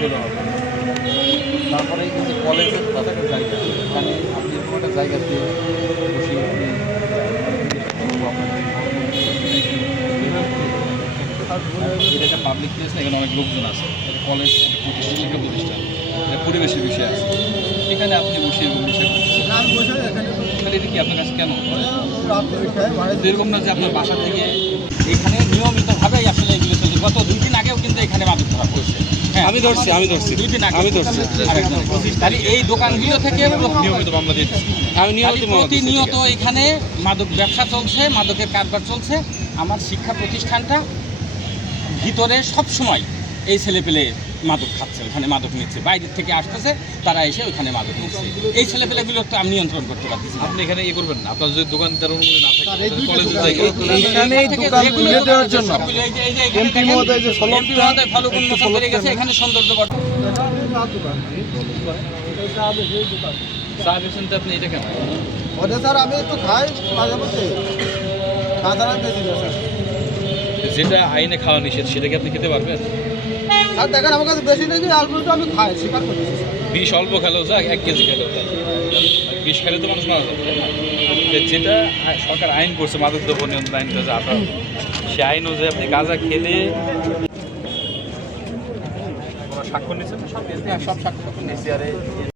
ফেলে হবে। তারপরে এই যে কলেজের একটা জায়গা, মানে আপনি এরকম একটা জায়গাতে বসে আপনি এটা একটা পাবলিক প্লেস না, এখানে অনেক লোকজন আছে, এটা কলেজ, একটা প্রতিষ্ঠান, শিক্ষা প্রতিষ্ঠান, এটা পরিবেশের বিষয় আছে, এখানে আপনি বসে এরকম বিষয় করতেছেন। তাহলে এটা কি আপনার কাছে কেন? এরকম না যে আপনার বাসা থেকে এখানে নিয়মিতভাবেই আসলে এগুলো চলছে। গত 2 দিন আগেও কিন্তু এখানে মাদক ধরা পড়ছে। হ্যাঁ, আমি ধরছি 2 দিন আগে আমি ধরছি। তাহলে এই দোকানগুলো থেকে নিয়মিত মামলা দিয়েছে। প্রতিনিয়ত এখানে মাদক ব্যবসা চলছে, মাদকের কারবার চলছে। আমার শিক্ষা প্রতিষ্ঠানটা ভিতরে সব সময় এই ছেলেপেলে মাদক খাচ্ছে, ওখানে মাদক নিচ্ছে, বাইরের থেকে আসতেছে, তারা এসে ওখানে মাদক নিচ্ছে। এই ছেলেপেলেগুলো তো আমি নিয়ন্ত্রণ করতে পারতেছি। আপনি এখানে ইয়ে করবেন না, আপনার যদি দোকানদার অনুমতি না থাকে কলেজের জায়গায় এখানে দোকান খুলে দেওয়ার জন্য এমপি মহোদয় যে ফলক উন্মোচন করে গেছে, এখানে সৌন্দর্য বর্ধন। চা বেছেন তো আপনি, এটা কেন? ওটা স্যার আমি একটু খাই মাঝে মধ্যে, সাধারণ বেশি না স্যার। যেটা আইনে খাওয়া নিষেধ, সেটা কি আপনি খেতে পারবেন? স্যার দেখেন আমার কাছে বেশি নাকি অল্প একটু আমি খাই, স্বীকার করতেছি স্যার। বিষ অল্প খেলেও যাক, 1 কেজি খেলেও যাক, বিষ খেলে তো মানুষ মারা যাবে, তাই না? যেটা সরকার আইন করছে, মাদক দ্রব্য নিয়ন্ত্রণ আইন 2018, সে আইন অনুযায়ী আপনি গাঁজা খেলে সাক্ষ্য নিচ্ছেন, সব সাক্ষ্য নিচ্ছি।